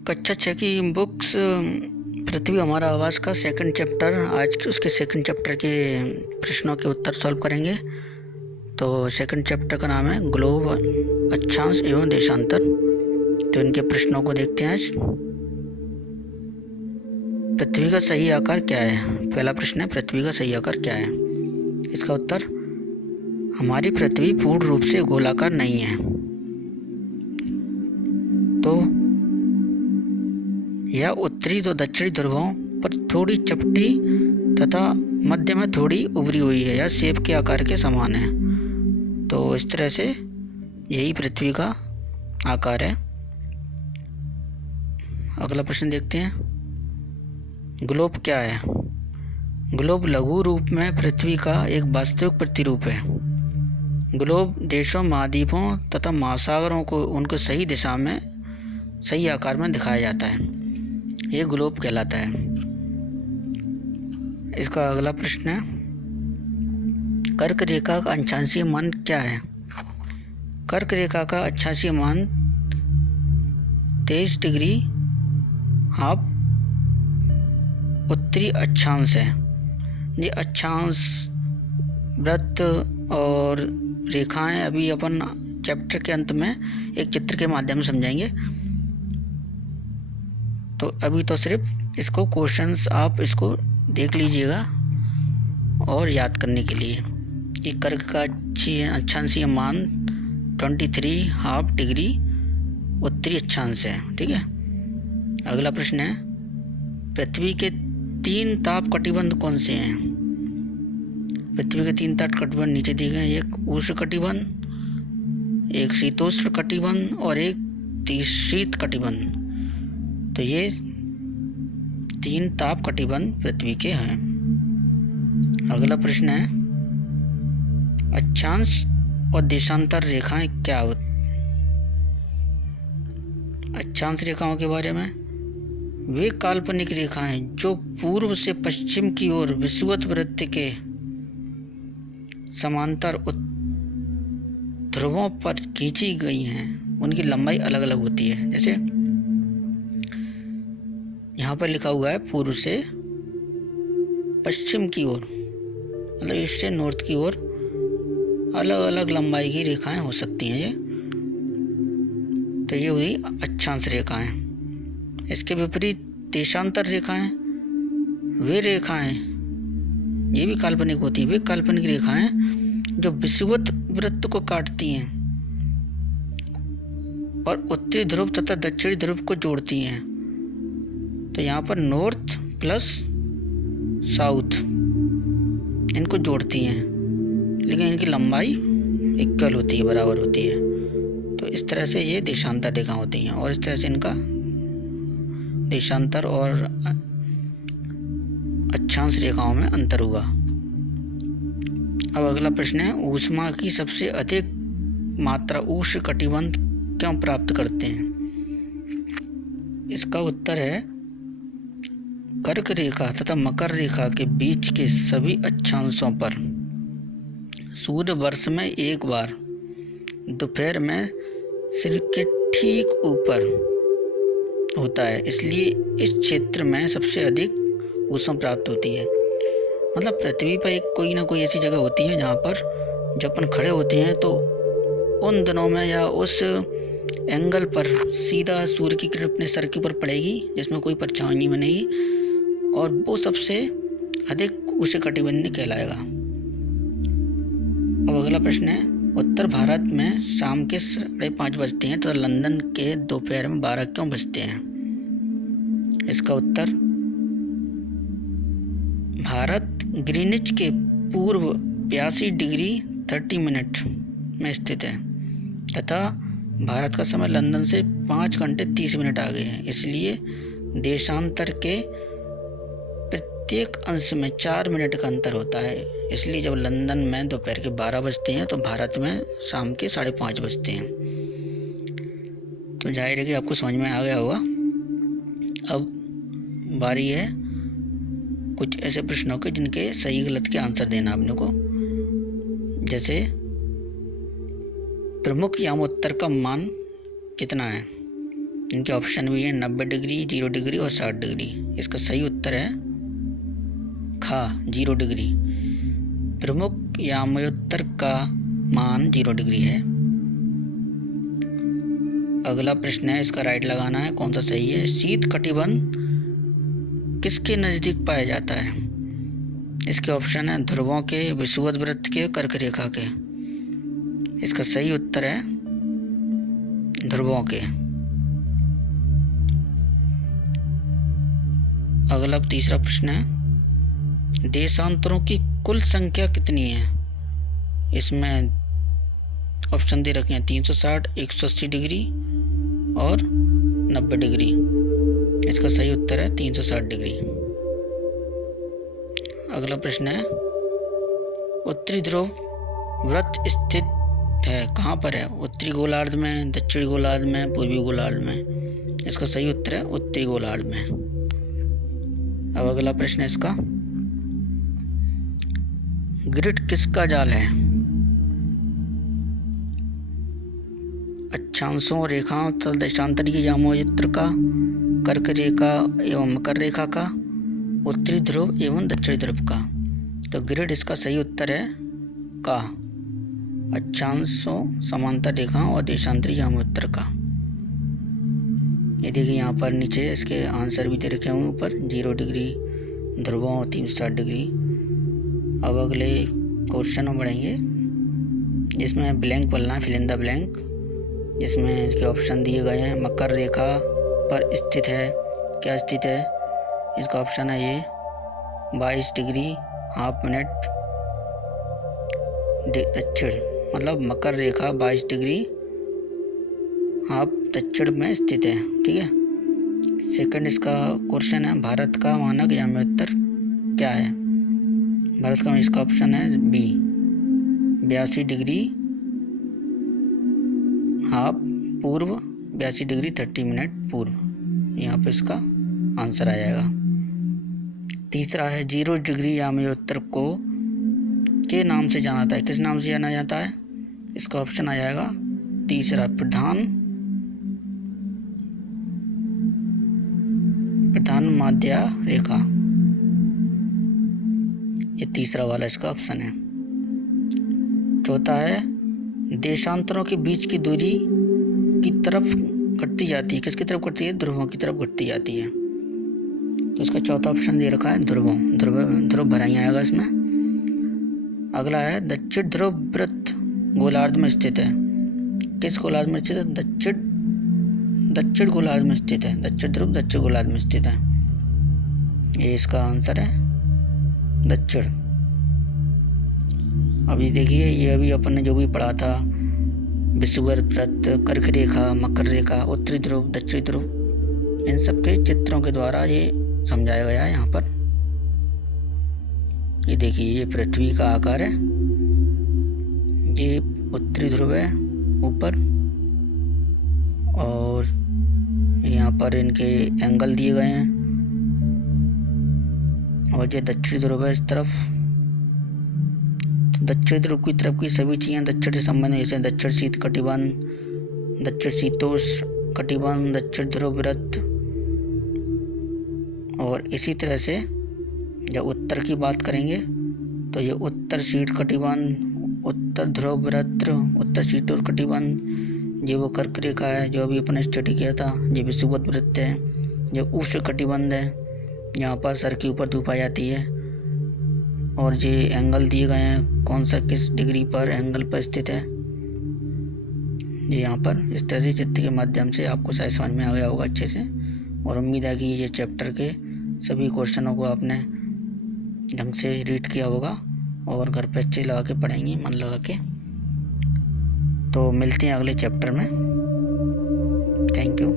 कक्षा 6 की बुक्स पृथ्वी हमारा आवास का सेकंड चैप्टर, आज के उसके सेकंड चैप्टर के प्रश्नों के उत्तर सॉल्व करेंगे। तो सेकंड चैप्टर का नाम है ग्लोब, अक्षांश एवं देशांतर। तो इनके प्रश्नों को देखते हैं आज। पृथ्वी का सही आकार क्या है? पहला प्रश्न है, पृथ्वी का सही आकार क्या है? इसका उत्तर, हमारी पृथ्वी पूर्ण रूप से गोलाकार नहीं है। तो यह उत्तरी तो दक्षिणी ध्रुवों पर थोड़ी चपटी तथा मध्य में थोड़ी उभरी हुई है। यह सेब के आकार के समान है। तो इस तरह से यही पृथ्वी का आकार है। अगला प्रश्न देखते हैं, ग्लोब क्या है? ग्लोब लघु रूप में पृथ्वी का एक वास्तविक प्रतिरूप है। ग्लोब देशों, महाद्वीपों तथा महासागरों को उनको सही दिशा में, सही आकार में दिखाया जाता है। ये ग्लोब कहलाता है। इसका अगला प्रश्न है, कर्क रेखा का अक्षांशीय मान क्या है? कर्क रेखा का अक्षांशीय मान 23 डिग्री हाफ उत्तरी अक्षांश है। ये अक्षांश, वृत्त और रेखाएं अभी अपन चैप्टर के अंत में एक चित्र के माध्यम से समझाएंगे। तो अभी तो सिर्फ इसको क्वेश्चंस आप इसको देख लीजिएगा और याद करने के लिए कि कर्क का अक्षांशीय मान 23 हाफ डिग्री उत्तरी अक्षांश है। ठीक है। अगला प्रश्न है, पृथ्वी के 3 ताप कटिबंध कौन से हैं? पृथ्वी के 3 ताप कटिबंध नीचे दिए गए हैं। एक उष्ण कटिबंध, एक शीतोष्ण कटिबंध और एक शीत कटिबंध। तो ये 3 ताप कटिबंध पृथ्वी के हैं। अगला प्रश्न है, अक्षांश और देशांतर रेखाएं क्या होती? अक्षांश रेखाओं के बारे में, वे काल्पनिक रेखाएं जो पूर्व से पश्चिम की ओर विषुवत वृत्त के समांतर ध्रुवों पर खींची गई हैं, उनकी लंबाई अलग अलग होती है। जैसे यहाँ पर लिखा हुआ है पूर्व से पश्चिम की ओर, मतलब ईस्ट से नॉर्थ की ओर अलग अलग लंबाई की रेखाएं हो सकती हैं। ये तो ये हुई अक्षांश रेखाएं। इसके विपरीत देशांतर रेखाएं, वे रेखाएं ये भी काल्पनिक होती हैं। वे काल्पनिक रेखाएं जो विषुवत वृत्त को काटती हैं और उत्तरी ध्रुव तथा दक्षिणी ध्रुव को जोड़ती हैं। तो यहाँ पर नॉर्थ प्लस साउथ इनको जोड़ती हैं, लेकिन इनकी लंबाई इक्वल होती है, बराबर होती है। तो इस तरह से ये देशांतर रेखा होती हैं और इस तरह से इनका देशांतर और अक्षांश रेखाओं में अंतर हुआ। अब अगला प्रश्न है, ऊष्मा की सबसे अधिक मात्रा उष्ण कटिबंध क्यों प्राप्त करते हैं? इसका उत्तर है, कर्क रेखा तथा मकर रेखा के बीच के सभी अक्षांशों पर सूर्य वर्ष में एक बार दोपहर में सिर के ठीक ऊपर होता है, इसलिए इस क्षेत्र में सबसे अधिक ऊष्मा प्राप्त होती है। मतलब पृथ्वी पर एक कोई ना कोई ऐसी जगह होती है जहाँ पर जब अपन खड़े होते हैं तो उन दिनों में या उस एंगल पर सीधा सूर्य की किरण अपने सर के ऊपर पड़ेगी, जिसमें कोई परछाई बनेगी, और वो सबसे अधिक उष्णकटिबंधीय कहलाएगा। अब अगला प्रश्न है, उत्तर भारत में शाम के 5:30 बजते हैं तो लंदन के दोपहर में 12 क्यों बजते हैं? इसका उत्तर, भारत ग्रीनिच के पूर्व 82 डिग्री 30 मिनट में स्थित है तथा भारत का समय लंदन से 5 घंटे 30 मिनट आगे है। इसलिए देशांतर के प्रत्येक अंश में 4 मिनट का अंतर होता है। इसलिए जब लंदन में दोपहर के 12 बजते हैं तो भारत में शाम के 5:30 बजते हैं। तो जाहिर है कि आपको समझ में आ गया होगा। अब बारी है कुछ ऐसे प्रश्नों के जिनके सही गलत के आंसर देना आपने को। जैसे प्रमुख यामोत्तर का मान कितना है? इनके ऑप्शन भी हैं 90 डिग्री, 0 डिग्री और 60 डिग्री। इसका सही उत्तर है खा 0 डिग्री। प्रमुख यामोत्तर का मान 0 डिग्री है। अगला प्रश्न है, इसका राइट लगाना है कौन सा सही है। शीत कटिबंध किसके नज़दीक पाया जाता है। इसके ऑप्शन है ध्रुवों के, विषुवत के, कर्क रेखा के। इसका सही उत्तर है ध्रुवों के। अगला तीसरा प्रश्न है, देशांतरों की कुल संख्या कितनी है। इसमें ऑप्शन दे रखे हैं 360, 180 डिग्री और 90 डिग्री। इसका सही उत्तर है 360 डिग्री। अगला प्रश्न है, उत्तरी ध्रुव वृत्त स्थित है कहाँ पर है। उत्तरी गोलार्ध में, दक्षिणी गोलार्ध में, पूर्वी गोलार्ध में। इसका सही उत्तर है उत्तरी गोलार्ध में। अब अगला प्रश्न है इसका, ग्रिड किसका जाल है। अक्षांशों, रेखाओं तथा देशांतरीय यामोचित्र का, कर्क रेखा एवं मकर रेखा का, उत्तरी ध्रुव एवं दक्षिणी ध्रुव का। तो ग्रिड इसका सही उत्तर है का, अक्षांशों, समांतर रेखाओं और देशांतरीय यामोचित्र का। ये देखिए यहाँ पर नीचे इसके आंसर भी दे रखे हैं ऊपर, 0 डिग्री ध्रुवों और 360 डिग्री। अब अगले क्वेश्चन में बढ़ेंगे जिसमें ब्लैंक बनना है, फिल इन द ब्लैंक। जिसमें इसके ऑप्शन दिए गए हैं, मकर रेखा पर स्थित है, क्या स्थित है। इसका ऑप्शन है ये 22 डिग्री हाफ मिनट दक्षिण, मतलब मकर रेखा 22 डिग्री हाफ दक्षिण में स्थित है। ठीक है। सेकंड इसका क्वेश्चन है, भारत का मानक यामोत्तर क्या है। भारत का इसका ऑप्शन है बी 82 डिग्री हाफ पूर्व, 82 डिग्री 30 मिनट पूर्व। यहाँ पे इसका आंसर आ जाएगा। तीसरा है, 0 डिग्री यामोत्तर को के नाम से जाना जाता है, किस नाम से जाना जाता है। इसका ऑप्शन आ जाएगा तीसरा प्रधान माध्य रेखा। ये तीसरा वाला इसका ऑप्शन है। चौथा है, देशांतरों के बीच की दूरी की तरफ घटती जाती है, किसकी तरफ घटती है, ध्रुवों की तरफ घटती जाती है। तो इसका चौथा ऑप्शन दे रखा है ध्रुवों, ध्रुव भरा ही आएगा इसमें। अगला है, दक्षिण ध्रुव वृत्त गोलार्ध में स्थित है, किस गोलार्ध में स्थित है, दक्षिण गोलार्ध में स्थित है। दक्षिण ध्रुव दक्षिण गोलार्ध में स्थित है। ये इसका आंसर है दक्षिण। अभी देखिए, ये अभी अपन ने जो भी पढ़ा था, विषुवत वृत्त, कर्क रेखा, मकर रेखा, उत्तरी ध्रुव, दक्षिणी ध्रुव, इन सबके चित्रों के द्वारा ये समझाया गया है यहाँ पर। ये देखिए, ये पृथ्वी का आकार है, ये उत्तरी ध्रुव है ऊपर, और यहाँ पर इनके एंगल दिए गए हैं, और ये दक्षिणी ध्रुव है इस तरफ। तो दक्षिण ध्रुव की तरफ की सभी चीज़ें दक्षिण से संबंधित, जैसे दक्षिण शीत कटिबंध, दक्षिण शीतोष्ण कटिबंध, दक्षिण ध्रुव वृत्त। और इसी तरह से जब उत्तर की बात करेंगे तो ये उत्तर शीत कटिबंध, उत्तर ध्रुव वृत्त, उत्तर शीतोष्ण कटिबंध, ये वो कर्क रेखा है जो अभी अपने स्टडी किया था, ये विषुवत वृत्त है, जो उष्ण कटिबंध है, यहाँ पर सर के ऊपर धूप आ जाती है, और ये एंगल दिए गए हैं कौन सा किस डिग्री पर एंगल पर स्थित है। ये यहाँ पर इस तरह से चित्र के माध्यम से आपको शायद समझ में आ गया होगा अच्छे से, और उम्मीद है कि ये चैप्टर के सभी क्वेश्चनों को आपने ढंग से रीड किया होगा और घर पे अच्छे लगा के पढ़ेंगे, मन लगा के। तो मिलते हैं अगले चैप्टर में। Thank you.